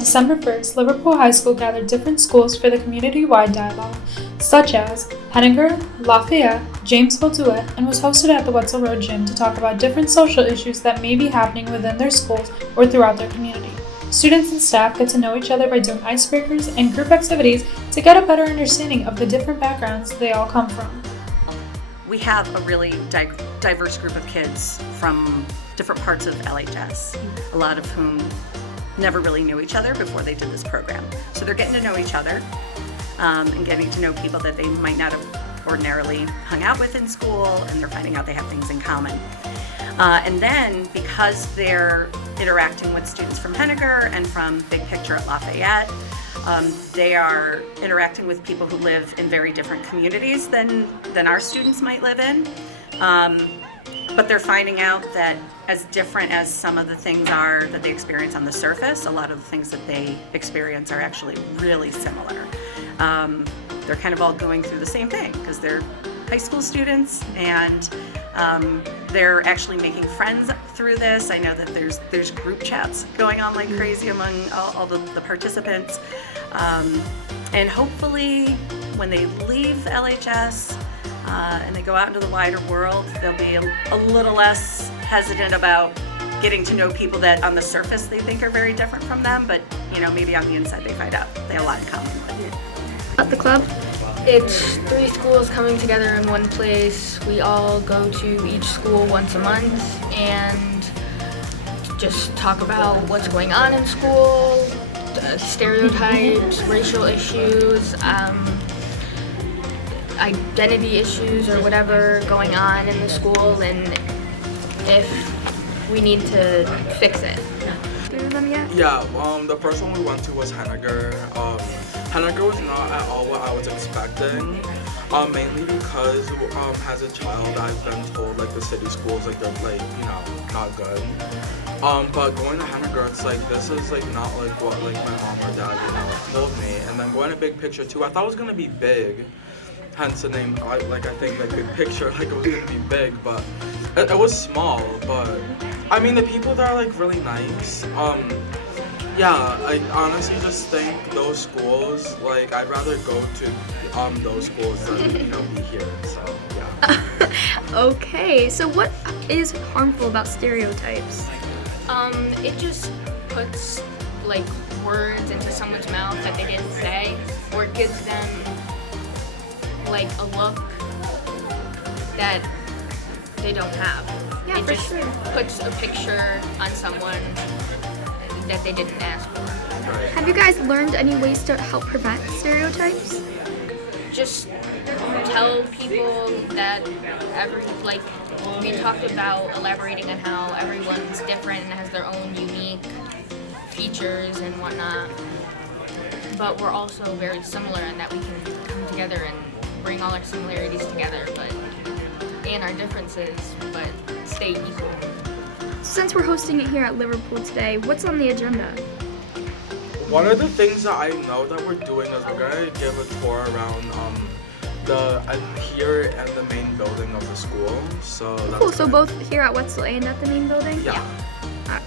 December 1st, Liverpool High School gathered different schools for the community-wide dialogue, such as Henninger, Lafayette, Jamesville Duet, and was hosted at the Wetzel Road Gym to talk about different social issues that may be happening within their schools or throughout their community. Students and staff get to know each other by doing icebreakers and group activities to get a better understanding of the different backgrounds they all come from. We have a really diverse group of kids from different parts of LHS, a lot of whom never really knew each other before they did this program. So they're getting to know each other and getting to know people that they might not have ordinarily hung out with in school, and they're finding out they have things in common. And then because they're interacting with students from Henninger and from Big Picture at Lafayette, they are interacting with people who live in very different communities than our students might live in. But they're finding out that as different as some of the things are that they experience on the surface, a lot of the things that they experience are actually really similar. They're kind of all going through the same thing because they're high school students, and they're actually making friends through this. I know that there's group chats going on like crazy among all the participants. And hopefully when they leave LHS and they go out into the wider world, they'll be a little less hesitant about getting to know people that on the surface they think are very different from them, but maybe on the inside they find out they have a lot in common with. At the club? It's 3 schools coming together in one place. We all go to each school once a month and just talk about what's going on in school, stereotypes, racial issues, identity issues or whatever going on in the school, and if we need to fix it. Yeah, the first one we went to was Henninger. Henninger was not at all what I was expecting, mainly because as a child I've been told the city schools they're not good. But going to Henninger, it's this is not what my mom or dad told me. And then going to Big Picture too, I thought it was gonna be big, hence the name. I think Big Picture it was gonna be big, but it was small. But I mean the people there are really nice. Yeah, I honestly just think those schools, I'd rather go to those schools than, be here, so, yeah. Okay, so what is harmful about stereotypes? It just puts words into someone's mouth that they didn't say, or it gives them a look that they don't have. Yeah, it for just sure. puts a picture on someone that they didn't ask for. Have you guys learned any ways to help prevent stereotypes? Just tell people that we talked about elaborating on how everyone's different and has their own unique features and whatnot, but we're also very similar in that we can come together and bring all our similarities together, and our differences, but stay equal. Since we're hosting it here at Liverpool today, what's on the agenda? One of the things that I know that we're doing is we're going to give a tour around the pier and the main building of the school. So that's Cool, so both here at Wetzel and at the main building? Yeah. I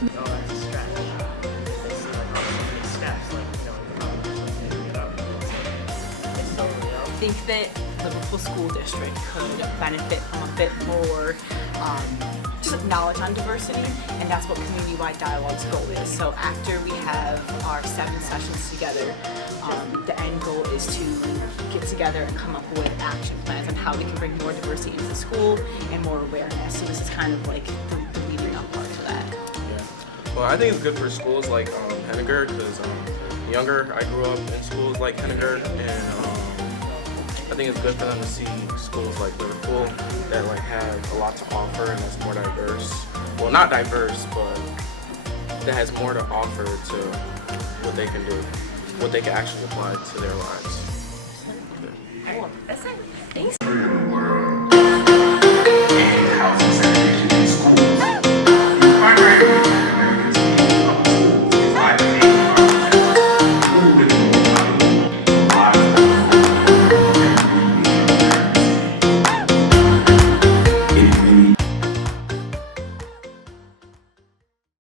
think that Liverpool School District could benefit from a bit more just knowledge on diversity, and that's what community-wide dialogue's goal is. So after we have our 7 sessions together, the end goal is to get together and come up with action plans on how we can bring more diversity into the school and more awareness. So this is kind of the leading up part to that. Yeah. Well, I think it's good for schools like Henninger, because younger, I grew up in schools like Henninger, and I think it's good for them to see schools like Liverpool that have a lot to offer and that's more diverse. Well, not diverse, but that has more to offer to what they can do, what they can actually apply to their lives.